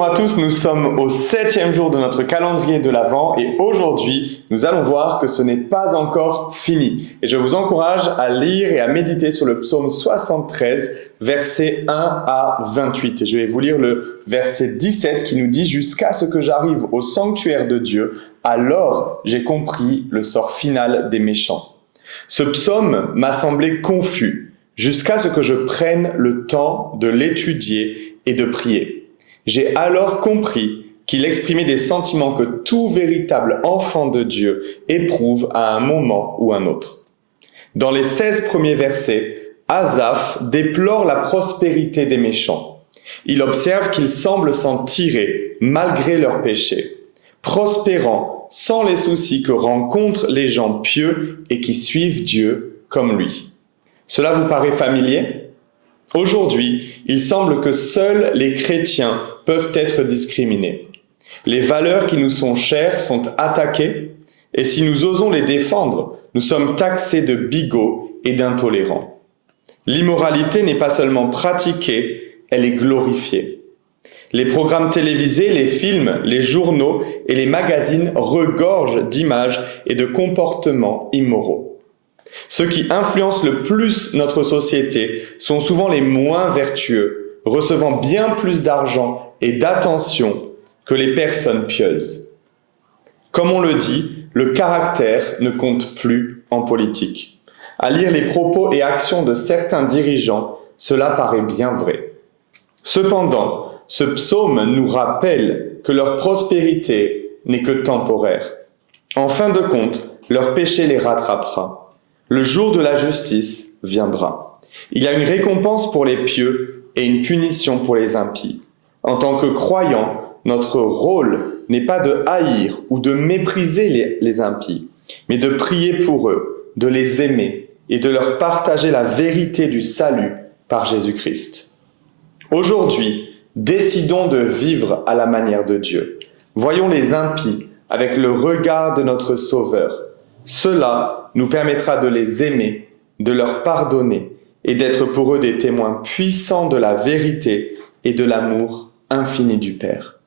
Bonjour à tous, nous sommes au 7e jour de notre calendrier de l'Avent et aujourd'hui, nous allons voir que ce n'est pas encore fini. Et je vous encourage à lire et à méditer sur le psaume 73, versets 1 à 28. Et je vais vous lire le verset 17 qui nous dit « Jusqu'à ce que j'arrive au sanctuaire de Dieu, alors j'ai compris le sort final des méchants. » Ce psaume m'a semblé confus, jusqu'à ce que je prenne le temps de l'étudier et de prier. J'ai alors compris qu'il exprimait des sentiments que tout véritable enfant de Dieu éprouve à un moment ou un autre. Dans les 16 premiers versets, Asaph déplore la prospérité des méchants. Il observe qu'ils semblent s'en tirer malgré leurs péchés, prospérant sans les soucis que rencontrent les gens pieux et qui suivent Dieu comme lui. Cela vous paraît familier ? Aujourd'hui, il semble que seuls les chrétiens peuvent être discriminés. Les valeurs qui nous sont chères sont attaquées et si nous osons les défendre, nous sommes taxés de bigots et d'intolérants. L'immoralité n'est pas seulement pratiquée, elle est glorifiée. Les programmes télévisés, les films, les journaux et les magazines regorgent d'images et de comportements immoraux. Ceux qui influencent le plus notre société sont souvent les moins vertueux, recevant bien plus d'argent et d'attention que les personnes pieuses. Comme on le dit, le caractère ne compte plus en politique. À lire les propos et actions de certains dirigeants, cela paraît bien vrai. Cependant, ce psaume nous rappelle que leur prospérité n'est que temporaire. En fin de compte, leur péché les rattrapera. Le jour de la justice viendra. Il y a une récompense pour les pieux et une punition pour les impies. En tant que croyants, notre rôle n'est pas de haïr ou de mépriser les impies, mais de prier pour eux, de les aimer et de leur partager la vérité du salut par Jésus-Christ. Aujourd'hui, décidons de vivre à la manière de Dieu. Voyons les impies avec le regard de notre Sauveur. Cela nous permettra de les aimer, de leur pardonner et d'être pour eux des témoins puissants de la vérité et de l'amour infini du Père.